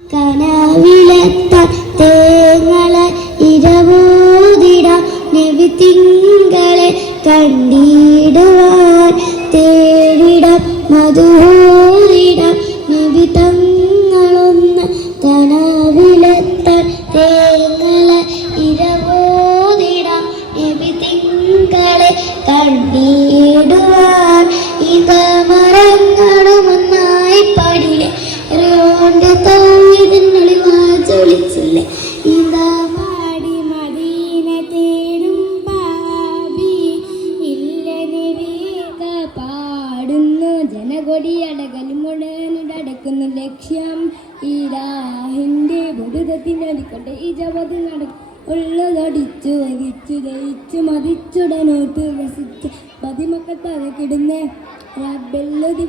കനവിലെത്ത തേങ്ങളെ ഇരവോതിടാം നബി തിങ്കളെ കണ്ടിടുവാൻ തേടിടാം മധുഹൂരിടാം നബി തങ്ങളൊന്ന് കനവിലെത്ത തേങ്ങളെ ഇരവോതിടാം നബി തിങ്കളെ കണ്ടിടുവാൻ മരങ്ങളുമൊന്നായി പടിലെ തോന്നിയതിനുള്ളിൽ വാചൊളിച്ചില്ലേ ഇതാ പാടി മദീന തേടും പാപി ഇല്ല നബിക പാടുന്നു ജനകൊടി അടകലും മുടനിടക്കുന്നു ലക്ഷ്യം ഇലാഹിന്റെ ബുധത്തിനടിക്കട്ടെ ഈ ജപതി നടക്കും ഉള്ളതടിച്ചു വരിച്ചു ദയിച്ചു മതിച്ചുടനോട്ട് രസിച്ച് പതിമക്കത്തത് കിടുന്നേ റബ്ബെല്ലതി